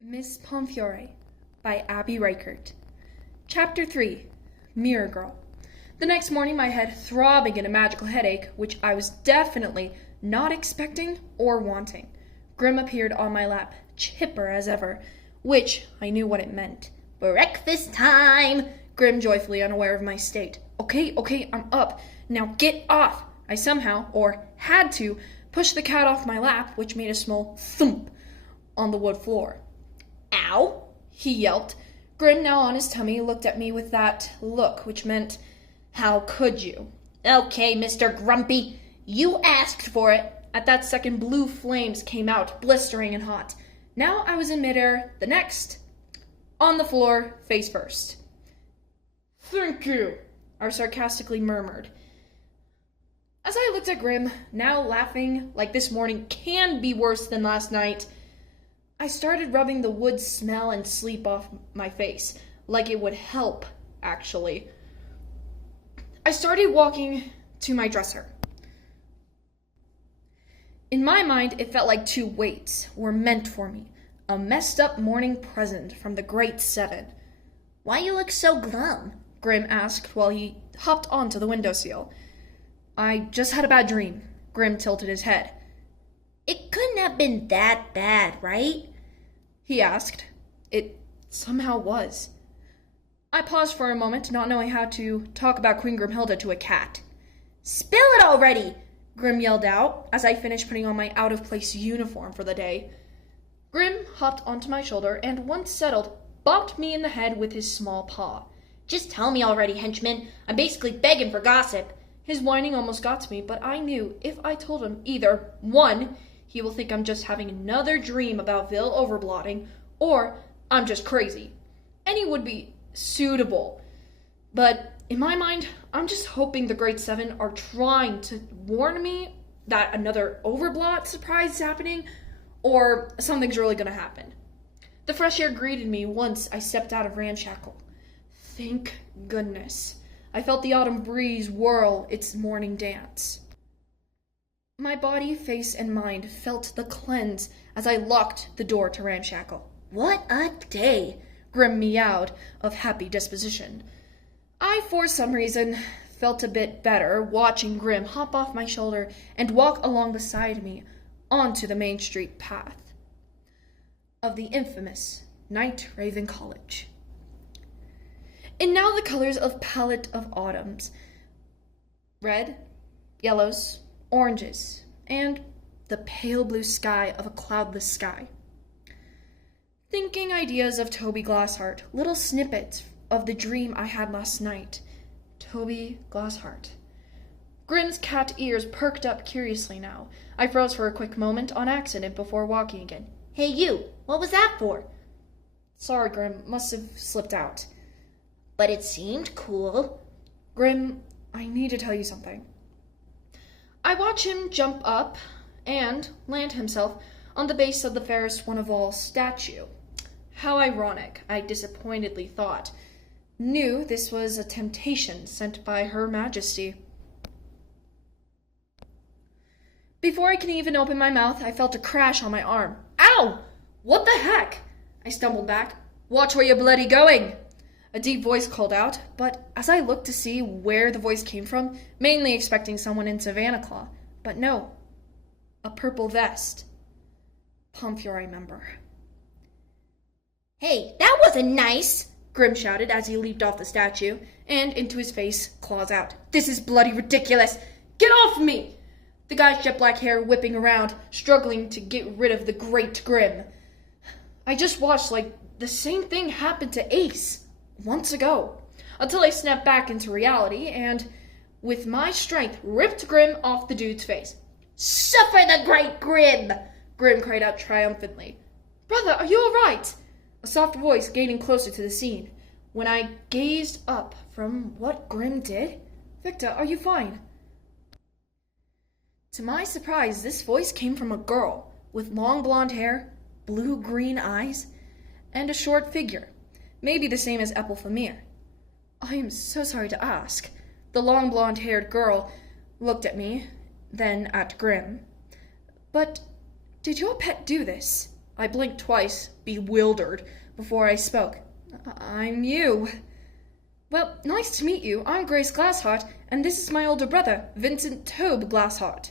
Miss Pomefiore by Abby Reichert. Chapter 3 Mirror Girl. The next morning, my head throbbing in a magical headache, which I was definitely not expecting or wanting. Grim appeared on my lap, chipper as ever, which I knew what it meant. Breakfast time! Grim joyfully unaware of my state. Okay, I'm up. Now get off! I somehow, or had to, push the cat off my lap, which made a small thump on the wood floor. Ow! He yelped. Grim, now on his tummy, looked at me with that look, which meant, how could you? Okay, Mr. Grumpy, you asked for it. At that second, blue flames came out, blistering and hot. Now I was in midair, the next, on the floor, face first. Thank you, I sarcastically murmured. As I looked at Grim, now laughing like this morning can be worse than last night, I started rubbing the wood smell and sleep off my face, like it would help, actually. I started walking to my dresser. In my mind, it felt like two weights were meant for me, a messed up morning present from the Great Seven. Why you look so glum? Grim asked while he hopped onto the windowsill. I just had a bad dream. Grim tilted his head. It couldn't have been that bad, right? He asked. It somehow was. I paused for a moment, not knowing how to talk about Queen Grimhilda to a cat. Spill it already! Grim yelled out as I finished putting on my out-of-place uniform for the day. Grim hopped onto my shoulder and, once settled, bopped me in the head with his small paw. Just tell me already, henchman. I'm basically begging for gossip. His whining almost got to me, but I knew if I told him either, 1, he will think I'm just having another dream about Vil overblotting, or I'm just crazy. Any would be suitable. But in my mind, I'm just hoping the Great Seven are trying to warn me that another overblot surprise is happening, or something's really going to happen. The fresh air greeted me once I stepped out of Ramshackle. Thank goodness. I felt the autumn breeze whirl its morning dance. My body, face, and mind felt the cleanse as I locked the door to Ramshackle. What a day! Grim meowed, of happy disposition. I, for some reason, felt a bit better watching Grim hop off my shoulder and walk along beside me onto the Main Street path of the infamous Night Raven College. And now the colors of palette of autumns. Red, yellows, oranges, and the pale blue sky of a cloudless sky. Thinking ideas of Toby Glassheart, little snippets of the dream I had last night. Toby Glassheart. Grim's cat ears perked up curiously now. I froze for a quick moment on accident before walking again. Hey you, what was that for? Sorry, Grim, must have slipped out. But it seemed cool. Grim, I need to tell you something. I watch him jump up and land himself on the base of the fairest one of all statue. How ironic, I disappointedly thought. Knew this was a temptation sent by Her Majesty. Before I could even open my mouth, I felt a crash on my arm. Ow! What the heck? I stumbled back. Watch where you're bloody going! A deep voice called out, but as I looked to see where the voice came from, mainly expecting someone in Savannah Claw, but no, a purple vest. Pomefiore member. Hey, that wasn't nice, Grim shouted as he leaped off the statue, and into his face, claws out. This is bloody ridiculous! Get off me! The guy's jet black hair whipping around, struggling to get rid of the great Grim. I just watched like the same thing happened to Ace once ago, until I snapped back into reality and, with my strength, ripped Grim off the dude's face. Suffer the great Grim! Grim cried out triumphantly. Brother, are you all right? A soft voice gaining closer to the scene. When I gazed up from what Grim did, Victor, are you fine? To my surprise, this voice came from a girl with long blonde hair, blue-green eyes, and a short figure. Maybe the same as Pomefiore. I am so sorry to ask. The long blonde-haired girl looked at me, then at Grim. But did your pet do this? I blinked twice, bewildered, before I spoke. I'm you. Well, nice to meet you. I'm Grace Glassheart, and this is my older brother, Vincent Tobe Glassheart.